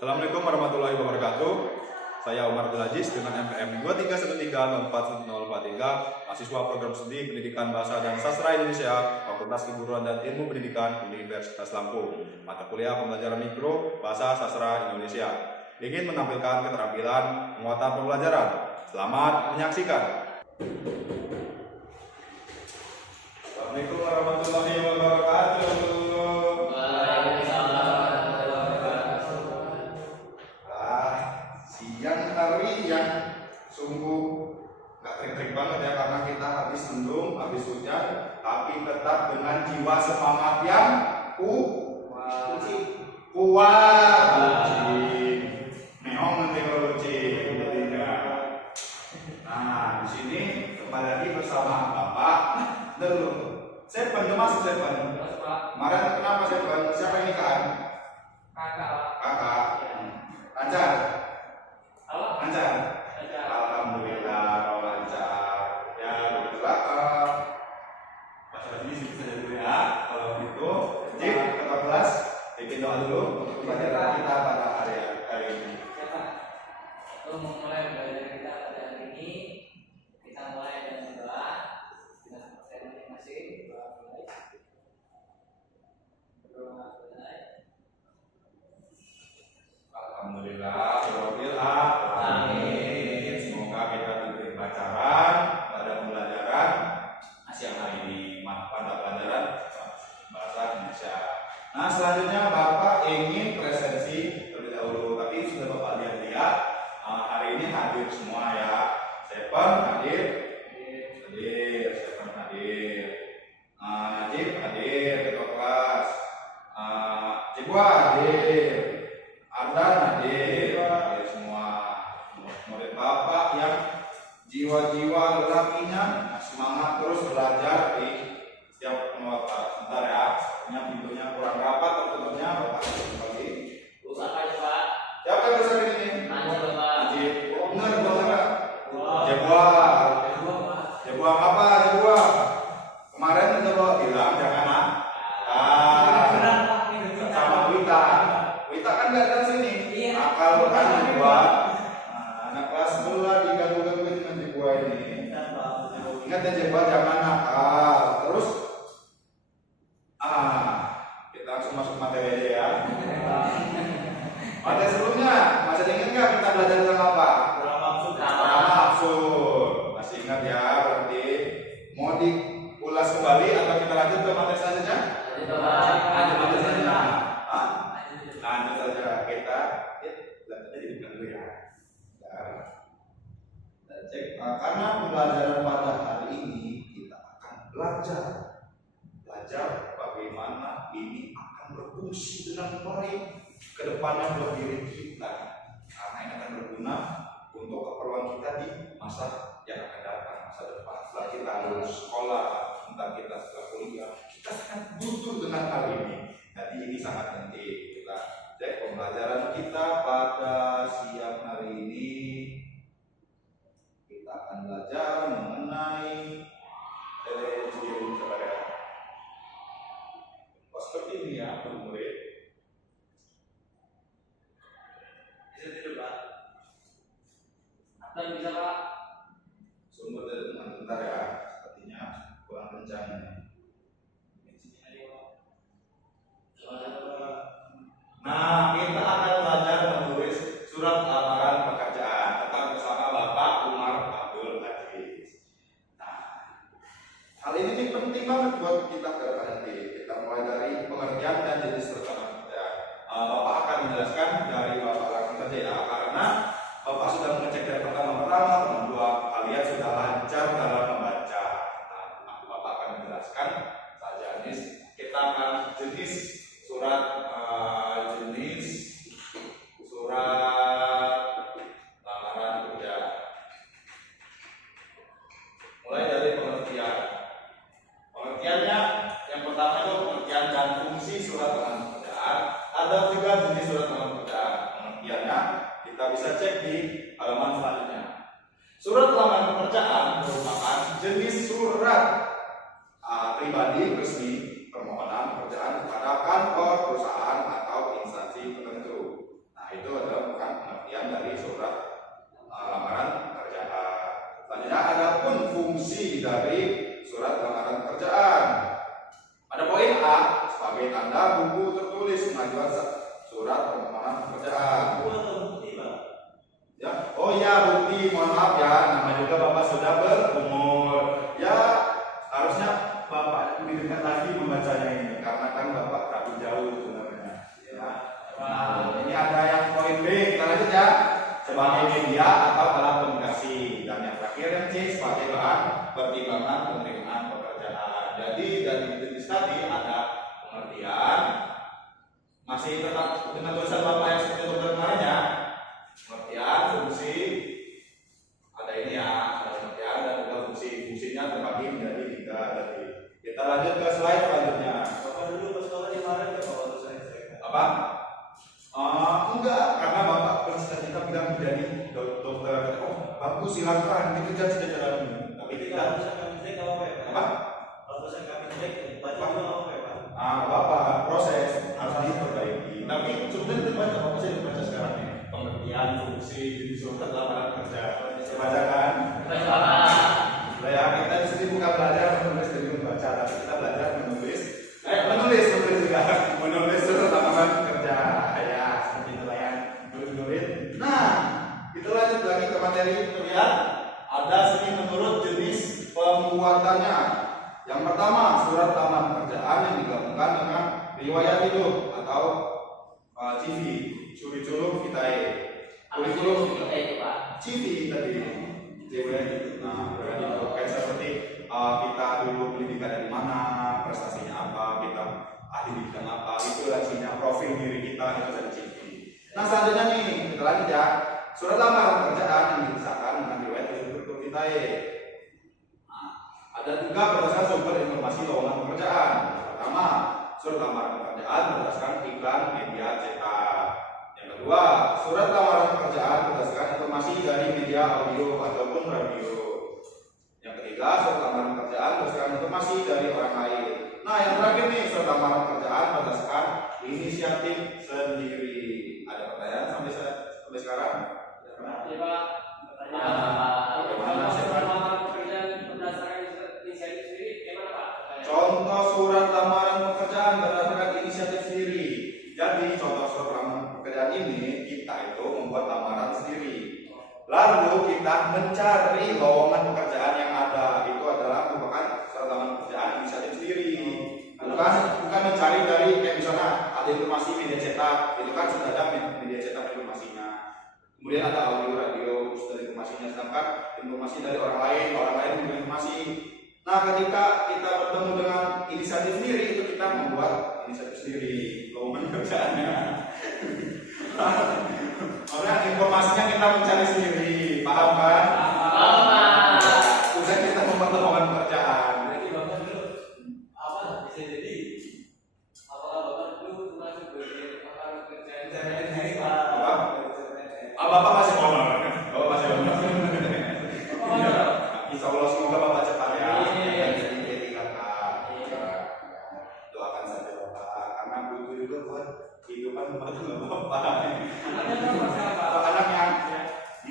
Assalamualaikum warahmatullahi wabarakatuh. Saya Umar Abdul Aziz dengan NPM 2313644043, mahasiswa program studi Pendidikan Bahasa dan Sastra Indonesia, Fakultas Keguruan dan Ilmu Pendidikan Universitas Lampung, mata kuliah pembelajaran mikro Bahasa Sastra Indonesia. Ingin menampilkan keterampilan penguatan pembelajaran. Selamat menyaksikan. Assalamualaikum warahmatullahi wabarakatuh. Siang hari yang sungguh nggak terik-terik banget ya, karena kita habis mendung, habis hujan, tapi tetap dengan jiwa semangat yang kuat. Meong nanti kalau kucing. Nah, di sini kembali lagi bersama Bapak Delun. Seven, udah masuk Seven. Kemarin kenapa Seven? Siapa yang nikahan? Kakak. Lancar. Lancar. Alhamdulillah kalau lancar. Ya begitulah. Masalah ini sedikit saja dulu ya. Kalau gitu, Cik, ketua kelas, bikin doa dulu untuk pelajaran kita pada hari ini. Untuk memulai belajar kita pada hari ini, kita mulai dengan doa. Kita pakai masing-masing berdoa mulai. Alhamdulillah, Rabbil Alamin. Semoga kita diberi pelajaran pada pembelajaran siang hari ini, pada pelajaran bahasa Indonesia. Nah, selanjutnya Bapak ingin presensi terlebih dahulu, tapi sudah Bapak lihat-lihat hari ini hadir semua ya. Seven hadir, Seven hadir, Najib hadir, ketua kelas, Cibwa hadir, Ardan hadir semua. Murid Bapak yang jiwa-jiwa lelakinya semangat terus belajar di setiap Bapak. Sebentar ya, sepertinya pintunya kurang rapat, tertutupnya Bapak kembali. Rusak aja Pak. Siapa yang besar ini? Najib Bapak. Najib. Oh, benar. Jebua apa? Jebua. Kemarin Jebua bilang jangan sama Wita. Wita kan nggak datang sini. Akal kan Jebua. Anak kelas 11 diganggu-ganggu dengan Jebua ini. Ingat ya Jebua, jangan nakal. Terus kita langsung masuk materi aja ya. Materi sebelumnya masih ingat nggak kita belajar tentang apa? Maksud. Masih ingat ya? Berarti mau diulas kembali atau kita lanjut ke materi selanjutnya? Lanjut saja. Lanjut saja. Kita belajarnya di depan dulu ya. Kita cek. Karena pembelajaran pada hari ini kita akan belajar bagaimana ini akan berfungsi dengan baik ke depannya buat diri kita, karena ini akan berguna untuk keperluan kita di masa yang akan datang, masa depan. Setelah kita lulus sekolah, entah kita setelah kuliah, kita sangat butuh dengan hal ini. Jadi ini sangat penting. Kita cek pembelajaran kita pada siang hari ini. Kita akan belajar mengenai seperti ini ya, murid. Bisa tidur Pak. Atau bisa Pak. Sumber dari teman bentar ya, sepertinya kurang kencang. Nah, kita akan belajar menulis surat lamaran pekerjaan. Tetap bersama Bapak Umar Abdul Aziz. Nah, hal ini penting banget buat kita ke depan nanti. Kita mulai dari pengertian dan jenis surat lamaran pekerjaan. Bapak akan menjelaskan dari Bapak langsung saja ya, karena Bapak sudah mengecek dari pertama, kedua, kalian sudah lancar dalam membaca. Nah, Bapak akan menjelaskan saja kita akan jenis surat lamaran kerja. Mulai dari pengertian. Pengertiannya yang pertama itu pengertian dan fungsi surat lamaran pekerjaan. Ada juga jenis surat lamaran pekerjaan. Pengertiannya kita bisa cek di halaman selanjutnya. Surat lamaran pekerjaan merupakan jenis surat pribadi resmi permohonan pekerjaan kepada kantor, perusahaan, atau instansi tertentu. Nah, itu isi dari surat lamaran pekerjaan. Pada poin A, sebagai tanda buku tertulis pengajuan surat permohonan pekerjaan. Buku atau bukti, Pak? Ya, oh ya bukti, mohon maaf ya, nama juga Bapak sudah berumur. Ya, harusnya Bapak lebih dekat lagi membacanya ini, karena kan Bapak terlalu jauh sebenarnya. Ya. Nah, ini ada yang poin B, kita lanjut ya. Sebagai media atau alat komunikasi, dan yang terakhir yang C sebagai bahan pertimbangan penerimaan pekerjaan. Jadi dari jenis tadi ada pengertian, masih tetap dengan tulisan Bapak yang seperti itu kemarin ya. Pengertian, fungsi, ada ini ya, ada pengertian dan juga fungsinya terbagi menjadi 3. Jadi kita lanjut ke slide selanjutnya. Bapak dulu pas sekolah di mana ya, Pak? Waktu saya Apa? Enggak, karena Bapak cita-cita bilang menjadi dokter. Oh, bagus, silakan dikejar cita-cita. Tapi kita tidak. lulusan kami cek apa ya, Pak? Apa? Lulusan kami cek baca juga apa ya, Pak? Bapak proses harus diperbaiki. Tapi sebenarnya kita baca apa sih dibaca sekarang ini? Pengertian, fungsi, jenis surat lamaran kerja. Baca kan? Baca. Nah, ya, kita di sini bukan belajar menulis dari membaca, tapi kita belajar menulis juga, menulis surat lamaran kerja. Ya, seperti itu lah ya. Nulis. Nah, kita lanjut lagi ke materi lihat. Ada sini menurut jenis pembuatannya. Yang pertama, surat lamaran pekerjaan yang digabungkan dengan riwayat hidup atau CV, curriculum vitae. Kurikulum kita itu, Pak. CV tadi. Nah, kayak seperti kita dulu pendidikan dari mana, prestasinya apa, kita ahli di bidang apa, itu isinya profil diri kita, itu dari CV. Nah, selanjutnya nih, kita lanjut ya. Surat lamaran pekerjaan yang disahkan dengan riwayat hidup vitae. Ada juga berdasarkan sumber informasi lowongan pekerjaan. Pertama, surat lamaran pekerjaan berdasarkan iklan media cetak. Yang kedua, surat lamaran pekerjaan berdasarkan informasi dari media audio ataupun radio. Yang ketiga, surat lamaran pekerjaan berdasarkan informasi dari orang lain. Nah, yang terakhir nih, surat lamaran pekerjaan berdasarkan inisiatif sendiri. Ada pertanyaan sampai sekarang? Ya, Pak. Pertanyaan. Kalau surat lamaran pekerjaan berdasarkan inisiatif sendiri, gimana, Pak? Contoh surat lamaran pekerjaan berdasarkan inisiatif sendiri. Jadi contoh surat lamaran pekerjaan ini kita itu membuat lamaran sendiri. Lalu kita mencari lowongan pekerjaan yang ada. Itu adalah merupakan surat lamaran pekerjaan inisiatif sendiri. Bukan mencari dari kayak misalnya ada informasi media cetak, itu kan sudah ada media cetak informasinya. Kemudian ada audio radio sudah informasinya, sedangkan informasi dari orang lain memberi informasi. Nah, ketika kita bertemu dengan inisiatif sendiri, itu kita membuat inisiatif sendiri lowongan pekerjaannya. Karena informasinya kita mencari sendiri, paham kan? Paham, Pak. Sudah kita membuat lowongan pekerjaan. Berarti Bapak dulu apa bisa jadi? Apakah Bapak dulu masuk bagian lamaran pekerjaan? Cari Pak. Apa? Bapak masih honor. Bapak masih honor. Insya Allah semoga Bapak cepat ya. Jadi kakak. Doakan saja Bapak, karena butuh juga buat kehidupan Bapak. Anak yang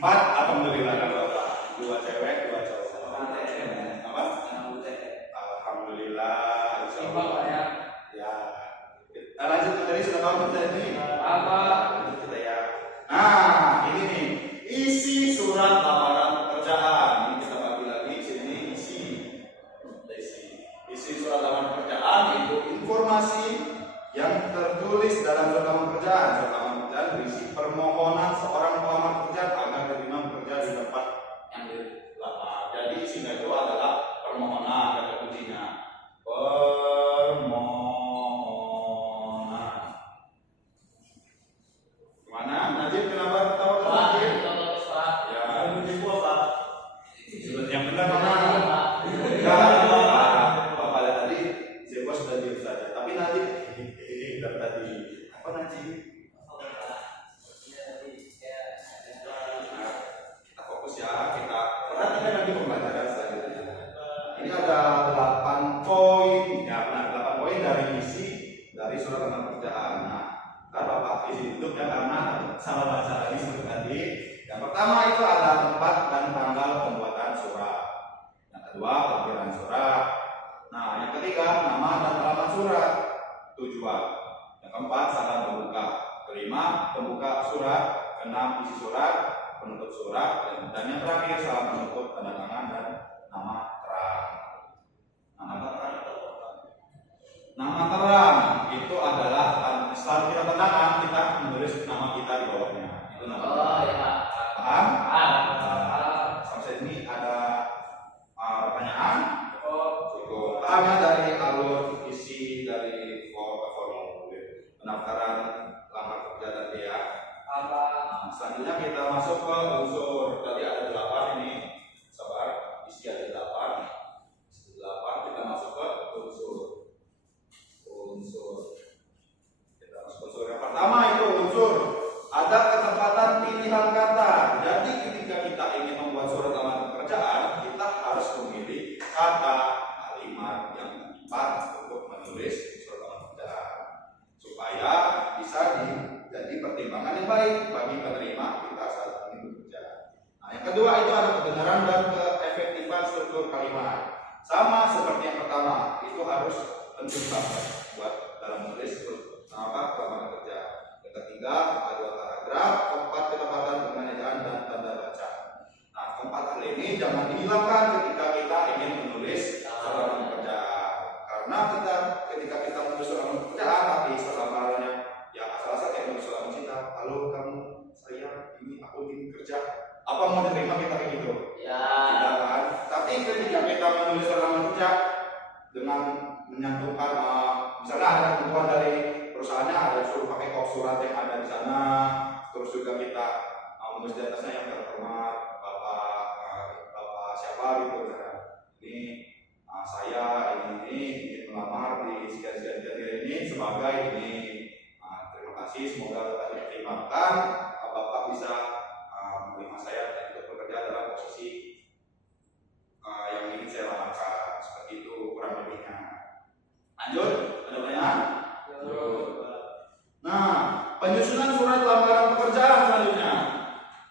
4, alhamdulillah kan Bapak. 2 cewek, 2 cowok. Apa? Alhamdulillah. Insya Allah. Ya. Lanjut ke tadi sudah tahu kita ini. Apa? Lanjut kita ya. Nah, ini nih isi surat lamaran pekerjaan. Ini kita bagi lagi sini isi surat lamaran pekerjaan itu informasi yang tertulis dalam surat lamaran pekerjaan. Surat lamaran pekerjaan berisi permohonan seorang pelamar pekerjaan agar diterima bekerja di tempat yang dilamar. Jadi isinya itu adalah permohonan, kata kuncinya. Permohonan. Gimana? Najib kenapa ketawa Najib? Ya, yang benar mana? Ya, Bapak lihat tadi, Zebo sudah diam saja. Tapi Najib, dari tadi apa Najib? Kita fokus ya, kita perhatikan lagi pembelajaran selanjutnya. Ini ada 8 poin, ya benar 8 poin dari isi dari surat lamaran pekerjaan. Nah, ntar Bapak isi tutup ya karena salah baca lagi seperti tadi. Yang pertama itu ada tempat dan tanggal pembuatan surat. Yang kedua pembuka surat, keenam isi surat, penutup surat, dan yang terakhir salam penutup, tanda tangan dan nama terang. Nama terang itu adalah setelah kita tanda tangan, kita menulis nama kita di bawahnya. Itu nama terang. Oh ya. Paham? Ah. Sampai sini ada pertanyaan? Oh. Cukup. Pahamnya dari alur isi dari formulir pendaftaran lamar kerja tadi ya. Apa? Selanjutnya kita masuk ke unsur. Tadi ada 8 ini. Sabar, isi ada 8. Isi 8 kita masuk ke unsur. Kita masuk ke unsur. Yang pertama itu unsur. Ada ketepatan pilihan kata. Jadi ketika kita ingin membuat surat lamaran pekerjaan, kita harus memilih kata kalimat yang tepat untuk menulis surat lamaran pekerjaan supaya bisa jadi pertimbangan yang baik bagi penerima kita saat ini bekerja. Nah, yang kedua itu ada kebenaran dan keefektifan struktur kalimat. Sama seperti yang pertama, itu harus penting banget buat dalam menulis lamaran kerja. Yang ketiga ada 2 paragraf, keempat ketepatan penganiayaan dan tanda baca. Nah, keempat hal ini jangan dihilangkan ketika kita ingin menulis surat lamaran pekerjaan. Karena ketika kita menulis surat lamaran pekerjaan, tapi surat lamarannya ya asal-asal kayak menulis surat lamaran cinta, halo kamu, saya ini aku ingin kerja. Apa mau diterima kita kayak gitu? Ya. Tidak kan? Tapi ketika kita menulis surat lamaran kerja dengan menyantumkan misalnya ada kebutuhan dari perusahaannya, ada suruh pakai kop surat yang ada di sana, terus juga kita menulis di atasnya yang terhormat bapak siapa gitu misalnya. Ini saya ini ingin melamar di sekian ini sebagai ini. Terima kasih, semoga Bapak diterimakan, Bapak bisa menerima saya dan untuk bekerja dalam posisi yang ingin saya lamarkan. Seperti itu kurang lebihnya. Lanjut, ada pertanyaan? Nah, penyusunan surat lamaran pekerjaan selanjutnya.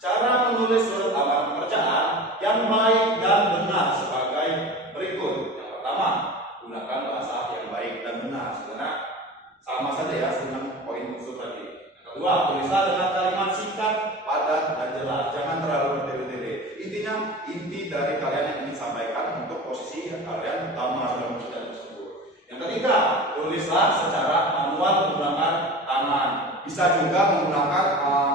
Cara menulis surat lamaran pekerjaan yang baik dan benar sebagai berikut. Yang pertama, gunakan bahasa yang baik dan benar. Sebenarnya sama saja ya dengan poin unsur tadi. Yang kedua, tulislah dengan kalimat singkat, padat dan jelas. Jangan terlalu bertele-tele. Intinya, inti dari kalian yang ingin sampaikan untuk posisi yang kalian lamar dalam pekerjaan tersebut. Yang ketiga, tulislah secara manual menggunakan tangan. Bisa juga menggunakan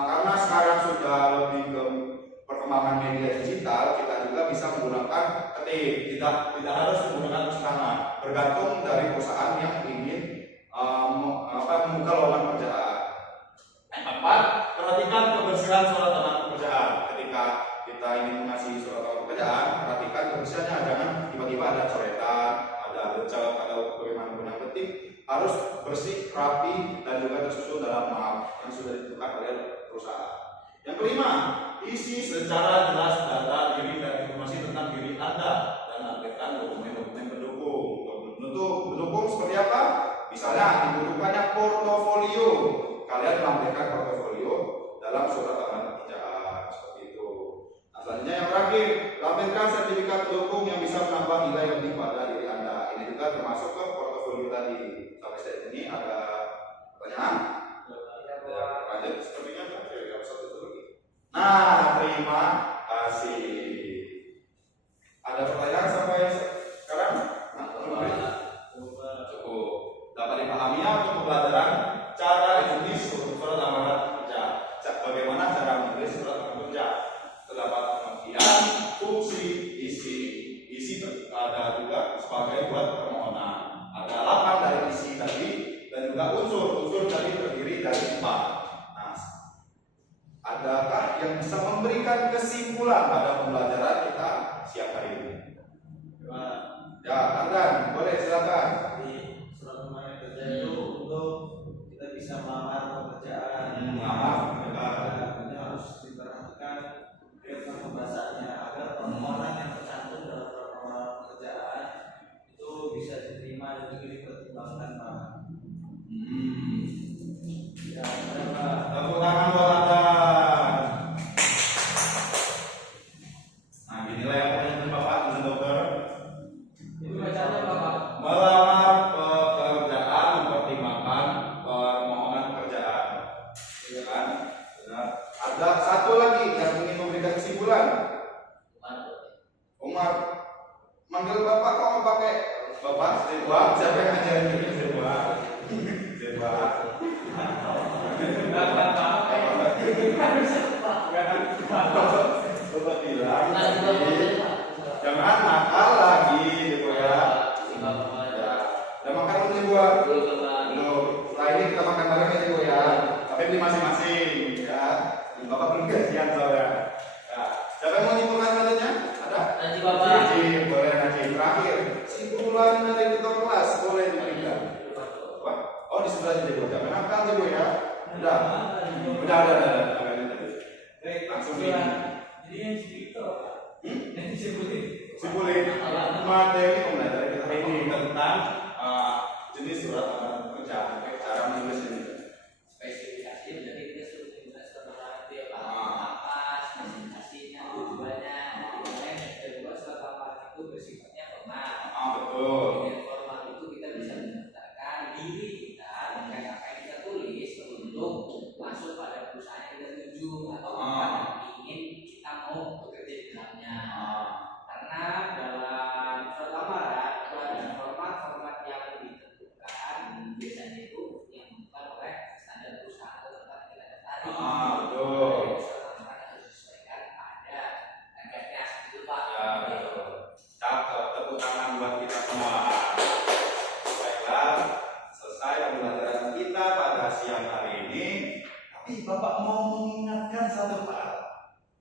karena sekarang sudah lebih ke perkembangan media digital, kita juga bisa menggunakan ketik. Tidak harus menggunakan tulis tangan. Bergantung dari perusahaan yang ingin membuka lowongan pekerjaan. Yang keempat, perhatikan kebersihan surat lamaran pekerjaan. Ketika kita ingin mengasih surat lamaran pekerjaan, perhatikan kebersihannya. Jangan tiba-tiba ada coretan, ada lecek, ada bagaimanapun yang penting harus bersih, rapi, dan juga tersusun dalam map yang sudah ditentukan oleh perusahaan. Yang kelima, isi secara jelas data diri dan informasi tentang diri Anda dan lampirkan dokumen-dokumen pendukung. Untuk pendukung seperti apa? Misalnya dibutuhkannya portofolio. Kalian lampirkan portofolio dalam surat lamaran pekerjaan seperti itu. Nah, selanjutnya yang terakhir, lampirkan sertifikat pendukung yang bisa menambah nilai lebih pada diri Anda. Ini juga termasuk ke portofolio tadi. Sampai saat ini ada pertanyaan? Lanjut, sepertinya terakhir satu lagi. Nah, terima kasih. Ada pertanyaan sampai sekarang? Cukup. Dapat dipahami untuk pembelajaran cara menulis surat lamaran kerja. Bagaimana cara menulis surat lamaran kerja? Terdapat pengertian, fungsi, isi ada juga sebagai buat permohonan. Ada 8 dari isi tadi dan juga unsur tadi terdiri dari 4. Nah, adakah yang bisa memberikan kesimpulan pada pembelajaran kita siang hari ini? Ya, Ardan, boleh silakan. Di surat lamaran kerja itu untuk kita bisa melamar pekerjaan. Ini harus diperhatikan tentang pembahasannya agar permohonan yang tercantum dalam surat lamaran pekerjaan itu bisa diterima dan juga dipertimbangkan, Pak. Ya, Pak. Tepuk tangan buat Ardan. Nah, inilah yang punya Bapak dan Dokter. Itu bacaan Benar. Ada satu lagi yang ingin memberikan kesimpulan. Umar, manggil bapak kok pakai bapak? Siapa yang ngajarin itu? Zeba. Bapak bilang, jangan nakal lagi, gitu ya. Udah makan belum buat? Belum. Setelah ini kita makan bareng ya, Bu ya. Tapi beli masing-masing, ya. Bapak belum gajian soalnya. Nah, siapa yang mau nyimpulkan katanya? Ada? Nanti Bapak. Najib, boleh Najib. Terakhir, simpulan dari ketua kelas boleh diberikan. Oh, di sebelah sini Bu. Jangan nakal ya, Bu ya. Udah. Langsung ini. Jadi yang segitu yang disebutin Simpulin materi pembelajaran kita hari ini tentang jenis surat lamaran pekerjaan, cara menulis ini. Spesifikasi berarti kita sudah membahas tentang itu ya Pak. Apa spesifikasinya, tujuannya, yang kedua surat lamaran itu bersifatnya formal. Betul. Dengan formal itu kita bisa mendaftarkan diri kita dengan apa yang kita tulis untuk masuk pada perusahaan yang kita tuju atau yang ingin kita mau bekerja di dalamnya. Karena dalam surat lamaran itu ada format-format yang ditentukan, biasanya itu yang ditentukan oleh standar perusahaan atau tempat yang kita daftar. Betul. Surat lamaran harus disesuaikan pada targetnya, itu Pak. Ya, betul. Cakep, tepuk tangan buat kita semua. Baiklah, selesai pembelajaran kita pada siang hari ini. Tapi Bapak mau mengingatkan satu hal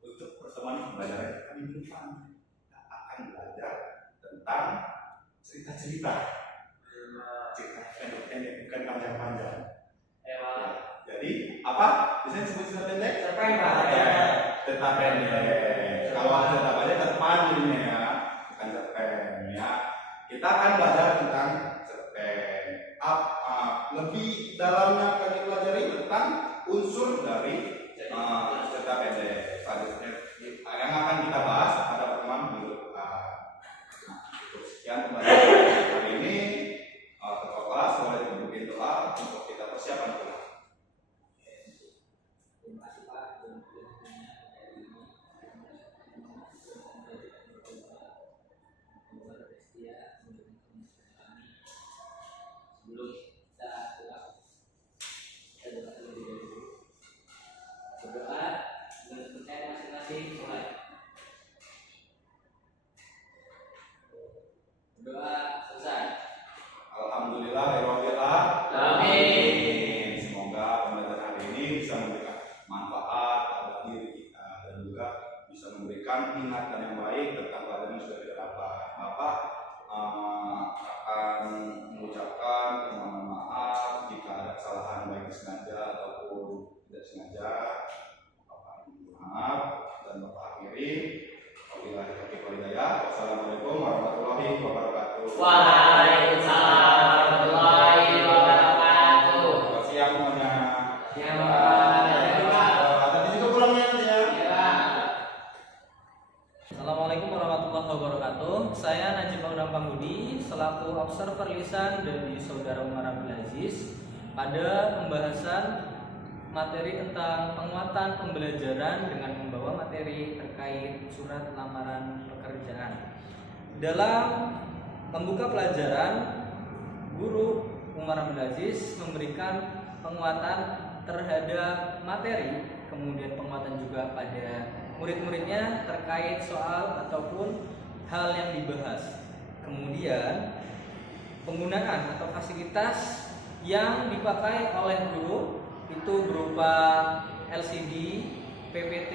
untuk pertemuan pembelajaran kami ke depan. Kita akan belajar tentang cerita-cerita pendek, bukan panjang-panjang. Jadi apa? Biasanya disebut cerita pendek? Cerita pendek. Kalau ada cerita pendek tetap panjang ya, bukan cerpen ya. Kita akan belajar tentang cerpen. Lebih dalamnya akan dipelajari tentang unsur dari cerita pendek. Selanjutnya yang akan kita bahas pada pertemuan minggu depan. Sekian pembelajaran hari ini. Ketua kelas boleh didudukin telah untuk kita persiapan pulang. Terima kasih Pak. Sebelum kita pulang, kita doa terlebih dahulu. Berdoa dengan percaya masing-masing mulai. Berdoa selesai. Alhamdulillah, Amin. Semoga pembelajaran hari ini bisa memberikan manfaat pada diri kita dan juga bisa memberikan ingatan yang baik tentang pelajaran yang sudah kita dapat. Bapak akan mengucapkan permohonan maaf jika ada kesalahan baik disengaja ataupun tidak sengaja. Bapak maaf dan Bapak akhiri. Wabillahi taufiq wal hidayah. Wassalamualaikum warahmatullahi wabarakatuh. Waalaikumsalam warahmatullahi wabarakatuh. Selamat siang semuanya. Ya Pak. Nanti juga pulangnya nanti ya. Ya. Assalamualaikum warahmatullahi wabarakatuh. Saya Najib Audam Pambudi selaku observer lisan dari Saudara Umar Abdul Aziz pada pembahasan materi tentang penguatan pembelajaran dengan membawa materi terkait surat lamaran pekerjaan. Dalam membuka pelajaran, Guru Umar Abdul Aziz memberikan penguatan terhadap materi, kemudian penguatan juga pada murid-muridnya terkait soal ataupun hal yang dibahas. Kemudian penggunaan atau fasilitas yang dipakai oleh guru itu berupa LCD, PPT,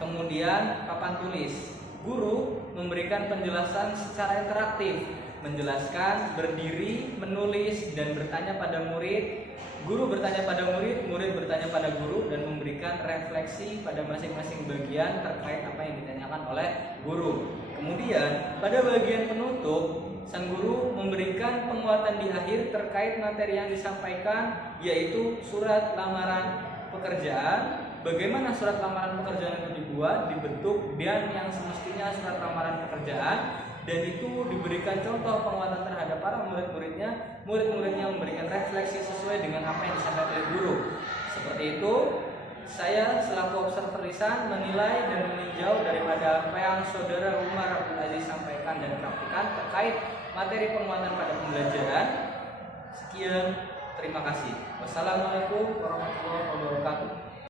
kemudian papan tulis. Guru memberikan penjelasan secara interaktif, menjelaskan, berdiri, menulis, dan bertanya pada murid. Guru bertanya pada murid, murid bertanya pada guru, dan memberikan refleksi pada masing-masing bagian terkait apa yang ditanyakan oleh guru. Kemudian pada bagian penutup, sang guru memberikan penguatan di akhir terkait materi yang disampaikan, yaitu surat lamaran pekerjaan. Bagaimana surat lamaran pekerjaan itu dibuat, dibentuk, dan yang semestinya surat lamaran pekerjaan, dan itu diberikan contoh penguatan terhadap para murid-muridnya. Murid-muridnya memberikan refleksi sesuai dengan apa yang disampaikan oleh guru. Seperti itu. saya selaku observer lisan menilai dan meninjau daripada apa yang Saudara Umar Abdul Aziz sampaikan dan praktikan terkait materi penguatan pada pembelajaran. Sekian, terima kasih. Wassalamualaikum warahmatullahi wabarakatuh.